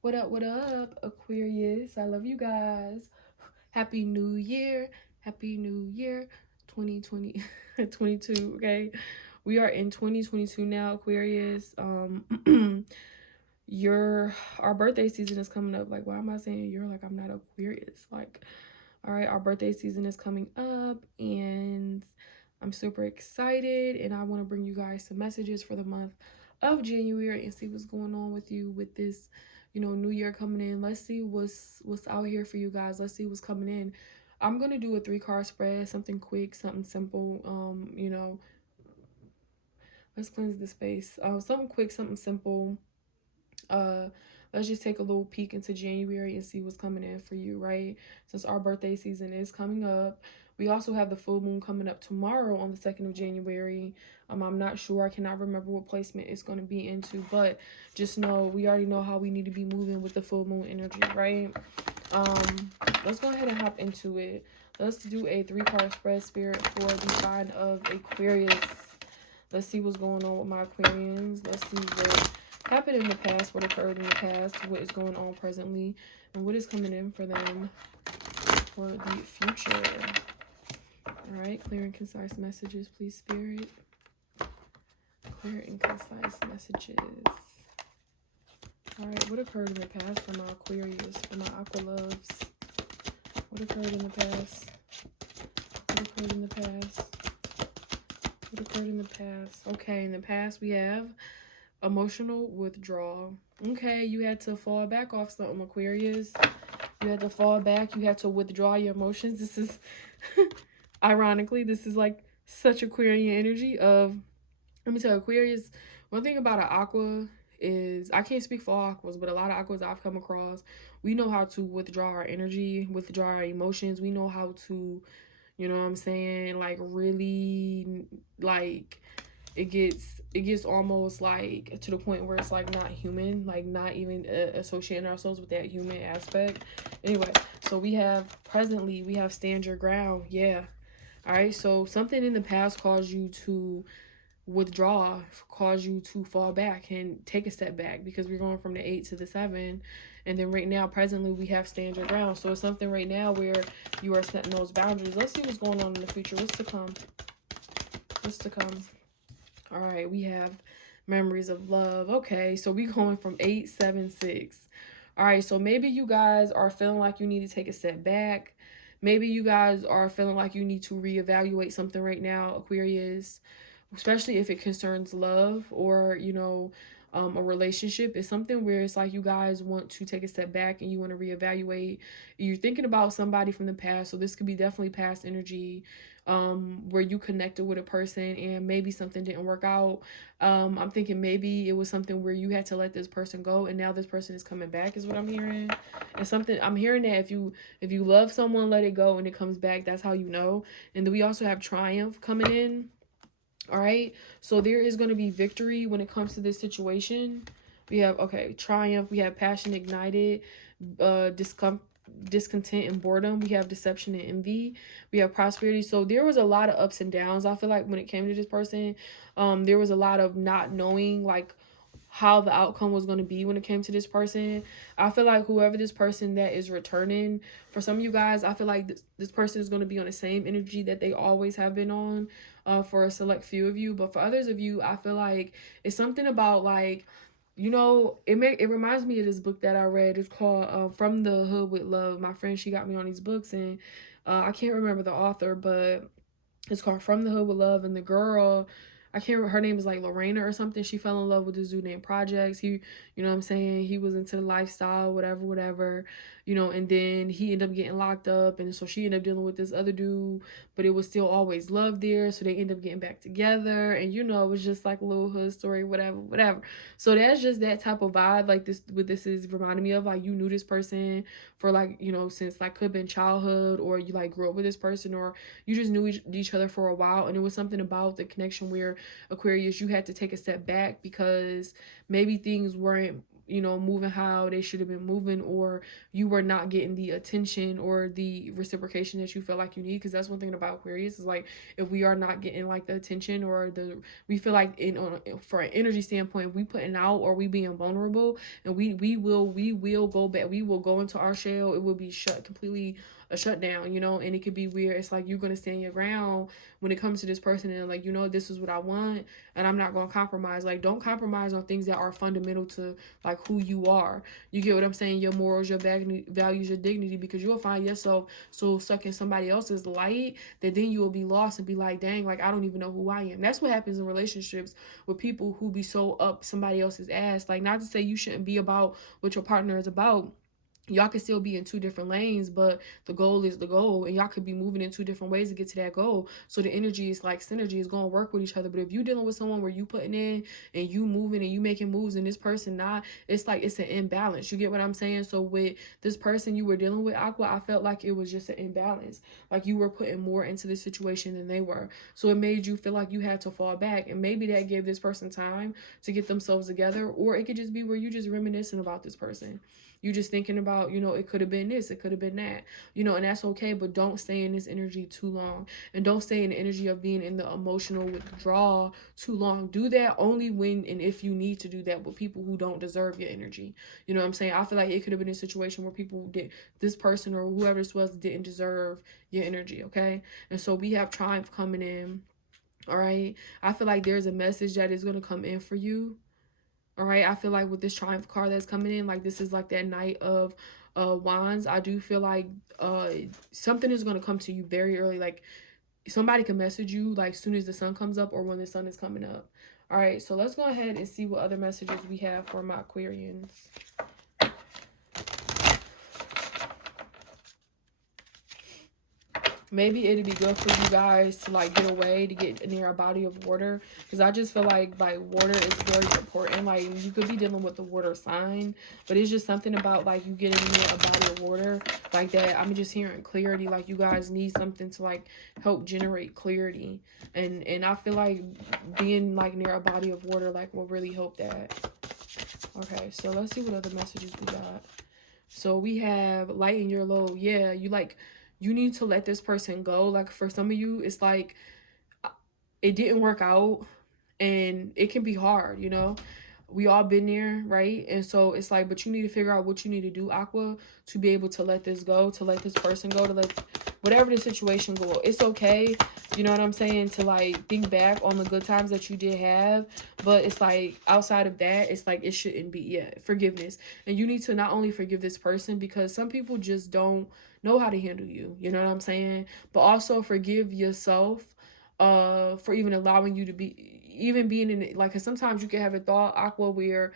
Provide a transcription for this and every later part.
What up, Aquarius? I love you guys. Happy New Year. Happy New Year 2020 22, okay? We are in 2022 now, Aquarius. Your our birthday season is coming up. Like, why am I saying you're like I'm not Aquarius? Like, all right, our birthday season is coming up and I'm super excited and I want to bring you guys some messages for the month of January and see what's going on with you with this, new year coming in. Let's see what's out here for you guys. Let's see what's coming in. I'm going to do a 3-card spread, something quick, something simple. Let's cleanse the space. Something quick, something simple. uh let's just take a little peek into January and see what's coming in for you, right? Since our birthday season is coming up. We also have the full moon coming up tomorrow on the 2nd of January. I'm not sure. I cannot remember what placement it's going to be into, but just know we already know how we need to be moving with the full moon energy, right? Let's go ahead and hop into it. Let's do a 3-card spread, spirit, for the sign of Aquarius. Let's see what's going on with my Aquarians. Let's see what happened in the past, what occurred in the past, what is going on presently, and what is coming in for them for the future. All right, clear and concise messages, please, Spirit. Clear and concise messages. All right, what occurred in the past for my Aquarius, for my Aqua Loves? What occurred in the past? What occurred in the past? What occurred in the past? Okay, in the past we have emotional withdrawal. Okay, you had to fall back off something, Aquarius. You had to fall back. You had to withdraw your emotions. This is, ironically, this is like such Aquarian energy of, let me tell you, Aquarius, one thing about an aqua is, I can't speak for all aquas, but a lot of aquas I've come across, we know how to withdraw our energy, withdraw our emotions. We know how to, you know what I'm saying, like really, like, it gets almost like to the point where it's like not human, like not even associating ourselves with that human aspect. Anyway, so we have stand your ground. Yeah. All right, so something in the past caused you to withdraw, cause you to fall back and take a step back, because we're going from the 8 to the 7. And then right now, presently, we have stand your ground. So it's something right now where you are setting those boundaries. Let's see what's going on in the future. What's to come? What's to come? All right, we have memories of love. Okay, so we going from 8, 7, 6. All right, so maybe you guys are feeling like you need to take a step back. Maybe you guys are feeling like you need to reevaluate something right now, Aquarius, especially if it concerns love or, a relationship. Is something where it's like you guys want to take a step back and you want to reevaluate. You're thinking about somebody from the past, so this could be definitely past energy, where you connected with a person and maybe something didn't work out. I'm thinking maybe it was something where you had to let this person go and now this person is coming back, is what I'm hearing. And something I'm hearing that if you love someone, let it go and it comes back. That's how you know. And then we also have triumph coming in. All right, so there is going to be victory when it comes to this situation. We have, okay, triumph. We have passion ignited, discontent and boredom. We have deception and envy. We have prosperity. So there was a lot of ups and downs. I feel like when it came to this person, there was a lot of not knowing, like, how the outcome was going to be when it came to this person. I feel like whoever this person that is returning, for some of you guys, I feel like this person is going to be on the same energy that they always have been on, for a select few of you. But for others of you, I feel like it's something about, like, it reminds me of this book that I read. It's called From the Hood with Love. My friend, she got me on these books, and I can't remember the author, but it's called From the Hood with Love. And the girl, I can't remember, her name is like Lorena or something. She fell in love with this dude named Projects. He, you know what I'm saying? He was into the lifestyle, whatever, whatever, and then he ended up getting locked up. And so she ended up dealing with this other dude, but it was still always love there. So they ended up getting back together. And, it was just like a little hood story, whatever, whatever. So that's just that type of vibe. Like what this is reminding me of. Like, you knew this person for, like, since, like, could have been childhood, or you, like, grew up with this person, or you just knew each other for a while. And it was something about the connection where, Aquarius, you had to take a step back because maybe things weren't you know, moving how they should have been moving, or you were not getting the attention or the reciprocation that you feel like you need. Because that's one thing about Aquarius is like, if we are not getting like the attention or we feel like for an energy standpoint, we putting out or we being vulnerable, and we will go back, we will go into our shell. It will be completely a shutdown, you know, and it could be weird. It's like you're gonna stand your ground when it comes to this person, and like, you know, this is what I want, and I'm not gonna compromise. Like, don't compromise on things that are fundamental to like who you are. You get what I'm saying? Your morals, your values, your dignity, because you'll find yourself so stuck in somebody else's light that then you will be lost and be like, dang, like I don't even know who I am. That's what happens in relationships with people who be so up somebody else's ass. Like, not to say you shouldn't be about what your partner is about. Y'all can still be in two different lanes, but the goal is the goal, and y'all could be moving in two different ways to get to that goal. So the energy is like synergy is going to work with each other. But if you dealing with someone where you putting in and you moving and you making moves and this person not, it's like it's an imbalance. You get what I'm saying? So with this person you were dealing with, Aqua, I felt like it was just an imbalance. Like you were putting more into this situation than they were. So it made you feel like you had to fall back, and maybe that gave this person time to get themselves together, or it could just be where you just reminiscing about this person. You just thinking about, you know, it could have been this, it could have been that, you know, and that's okay. But don't stay in this energy too long, and don't stay in the energy of being in the emotional withdrawal too long. Do that only when and if you need to do that with people who don't deserve your energy. You know what I'm saying? I feel like it could have been a situation where people did, this person or whoever this was didn't deserve your energy, okay? And so we have Triumph coming in. All right, I feel like there's a message that is going to come in for you. All right, I feel like with this Triumph card that's coming in, like this is like that Knight of Wands. I do feel like something is going to come to you very early. Like somebody can message you like soon as the sun comes up or when the sun is coming up. All right, so let's go ahead and see what other messages we have for my Aquarians. Maybe it'd be good for you guys to like get away, to get near a body of water, because I just feel like water is very important. Like you could be dealing with the water sign, but it's just something about like you getting near a body of water like that. I'm just hearing clarity. Like you guys need something to like help generate clarity, and I feel like being like near a body of water like will really help that. Okay, so let's see what other messages we got. So we have lighten your load. Yeah, you need to let this person go. Like for some of you, it's like it didn't work out, and it can be hard, you know. We all been there, right? And so it's like, but you need to figure out what you need to do, Aqua, to be able to let this go, to let this person go, to let whatever the situation go. It's okay, you know what I'm saying, to like think back on the good times that you did have, but it's like outside of that, it's like it shouldn't be. Yeah, forgiveness. And you need to not only forgive this person, because some people just don't know how to handle you, you know what I'm saying, but also forgive yourself for even allowing you to be, even being in it. Like, cause sometimes you can have a thought, Aqua, where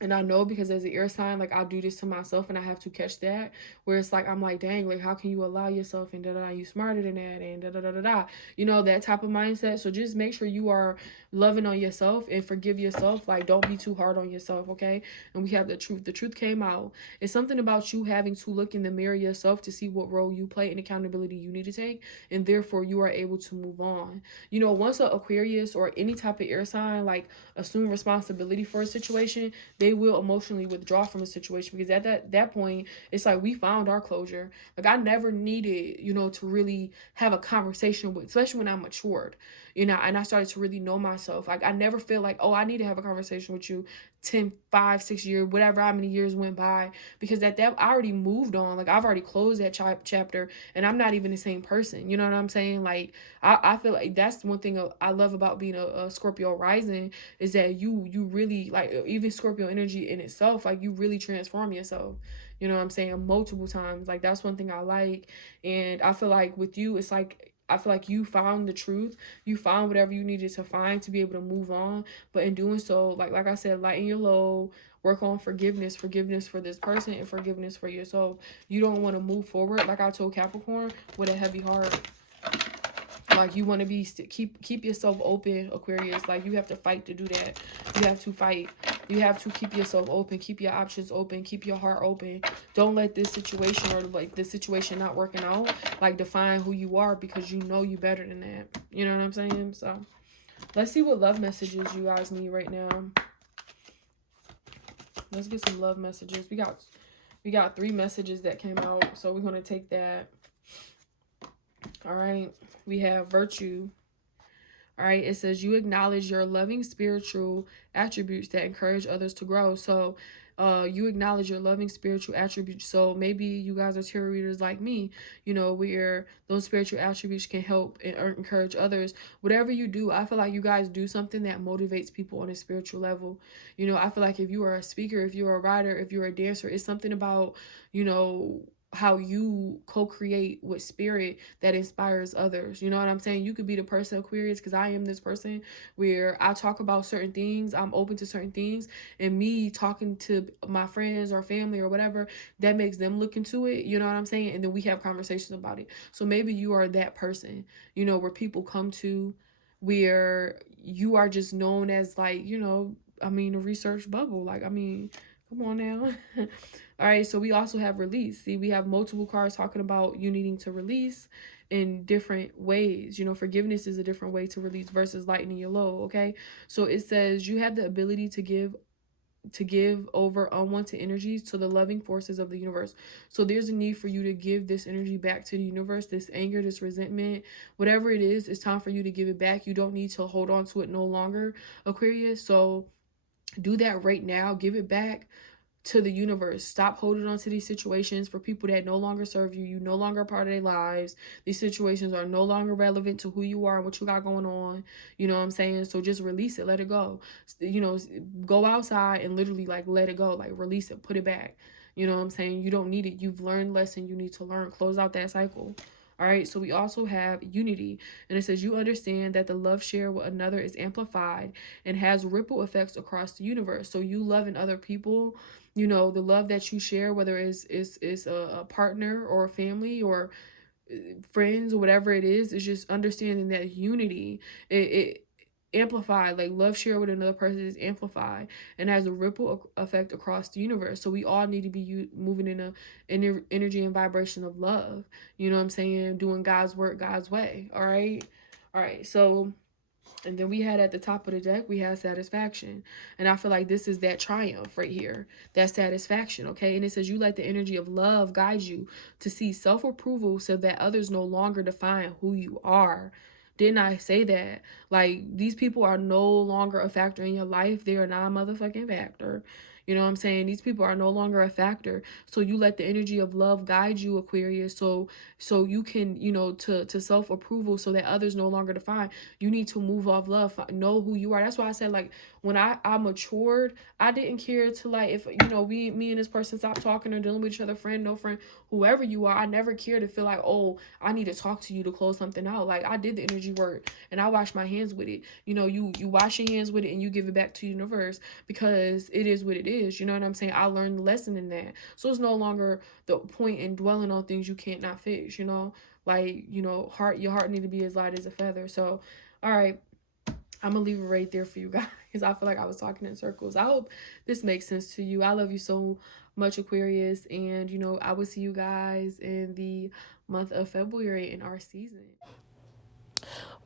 and I know because as an air sign, like I do this to myself and I have to catch that, where it's like I'm like, dang, like how can you allow yourself and da-da-da, you smarter than that and da-da-da-da-da, you know, that type of mindset. So just make sure you are loving on yourself and forgive yourself. Like don't be too hard on yourself, okay? And we have the truth came out. It's something about you having to look in the mirror yourself to see what role you play and accountability you need to take, and therefore you are able to move on. You know, once an Aquarius or any type of air sign like assume responsibility for a situation, they will emotionally withdraw from a situation, because at that point it's like we found our closure. Like I never needed, you know, to really have a conversation with, especially when I matured, you know, and I started to really know myself. Like I never feel like, oh, I need to have a conversation with you 10, 5, 6 years, whatever, how many years went by, because at that I already moved on. Like I've already closed that chapter, and I'm not even the same person, you know what I'm saying? Like I feel like that's one thing I love about being a Scorpio rising, is that you really, like even Scorpio energy in itself, like you really transform yourself, you know what I'm saying, multiple times. Like that's one thing I like. And I feel like with you, it's like I feel like you found the truth. You found whatever you needed to find to be able to move on. But in doing so, like I said, lighten your load, work on forgiveness for this person and forgiveness for yourself. You don't want to move forward, like I told Capricorn, with a heavy heart. Like you want to be keep yourself open, Aquarius. Like you have to fight to do that. You have to fight. You have to keep yourself open, keep your options open, keep your heart open. Don't let this situation, or like this situation not working out, like define who you are, because you know you better than that. You know what I'm saying? So let's see what love messages you guys need right now. Let's get some love messages. We got 3 messages that came out, so we're going to take that. All right. We have virtue. All right. It says you acknowledge your loving spiritual attributes that encourage others to grow. So you acknowledge your loving spiritual attributes. So maybe you guys are tarot readers like me, you know, where those spiritual attributes can help and encourage others. Whatever you do, I feel like you guys do something that motivates people on a spiritual level. You know, I feel like if you are a speaker, if you're a writer, if you're a dancer, it's something about, you know, how you co-create with spirit that inspires others. You know what I'm saying? You could be the person, Aquarius, because I am this person where I talk about certain things, I'm open to certain things, and me talking to my friends or family or whatever, that makes them look into it. You know what I'm saying? And then we have conversations about it. So maybe you are that person, you know, where people come to, where you are just known as, like, you know, I mean, a research bubble. Like, I mean, come on now. All right, so we also have release. See, we have multiple cards talking about you needing to release in different ways. You know, forgiveness is a different way to release versus lightening your load, okay? So it says you have the ability to give over unwanted energies to the loving forces of the universe. So there's a need for you to give this energy back to the universe, this anger, this resentment, whatever it is, it's time for you to give it back. You don't need to hold on to it no longer, Aquarius. So do that right now. Give it back to the universe. Stop holding on to these situations for people that no longer serve you. You no longer a part of their lives. These situations are no longer relevant to who you are and what you got going on. You know what I'm saying? So just release it. Let it go. You know, go outside and literally, like, let it go. Like, release it. Put it back. You know what I'm saying? You don't need it. You've learned lesson you need to learn. Close out that cycle. All right, so we also have unity, and it says you understand that the love shared with another is amplified and has ripple effects across the universe. So you loving other people, you know, the love that you share, whether it's a partner or a family or friends or whatever it is just understanding that unity, it amplified, like love shared with another person is amplified and has a ripple effect across the universe. So we all need to be moving in a energy and vibration of love. You know what I'm saying? Doing God's work God's way. All right. All right. So, and then we had at the top of the deck, we had satisfaction. And I feel like this is that triumph right here, that satisfaction, okay? And it says you let the energy of love guide you to see self-approval so that others no longer define who you are. Didn't I say that? Like, these people are no longer a factor in your life. They are not a motherfucking factor. You know what I'm saying? These people are no longer a factor. So you let the energy of love guide you, Aquarius, so you can, you know, to self-approval so that others no longer define. You need to move off love, know who you are. That's why I said, like, when I matured, I didn't care to, like, if, you know, me and this person stopped talking or dealing with each other, friend, no friend, whoever you are, I never cared to feel like, oh, I need to talk to you to close something out. Like, I did the energy work and I washed my hands with it. You know, you wash your hands with it and you give it back to the universe because it is what it is. You know what I'm saying? I learned the lesson in that. So it's no longer the point in dwelling on things you can't not fix, you know? Like, you know, your heart need to be as light as a feather. So, all right, I'm gonna leave it right there for you guys because I feel like I was talking in circles. I hope this makes sense to you. I love you so much, Aquarius, and, you know, I will see you guys in the month of February in our season.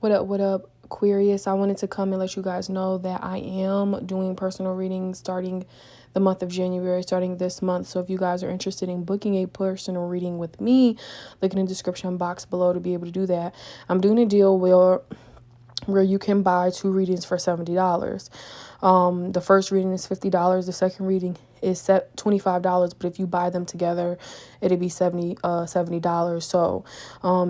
What up, Aquarius? I wanted to come and let you guys know that I am doing personal readings starting the month of January, starting this month. So if you guys are interested in booking a personal reading with me, look in the description box below to be able to do that. I'm doing a deal where you can buy 2 readings for $70. The first reading is $50. The second reading is $25. But if you buy them together, it'll be $70. So,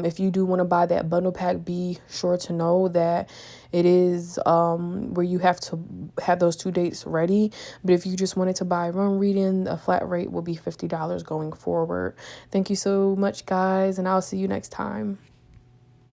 if you do want to buy that bundle pack, be sure to know that it is where you have to have those 2 dates ready. But if you just wanted to buy one reading, a flat rate will be $50 going forward. Thank you so much, guys, and I'll see you next time.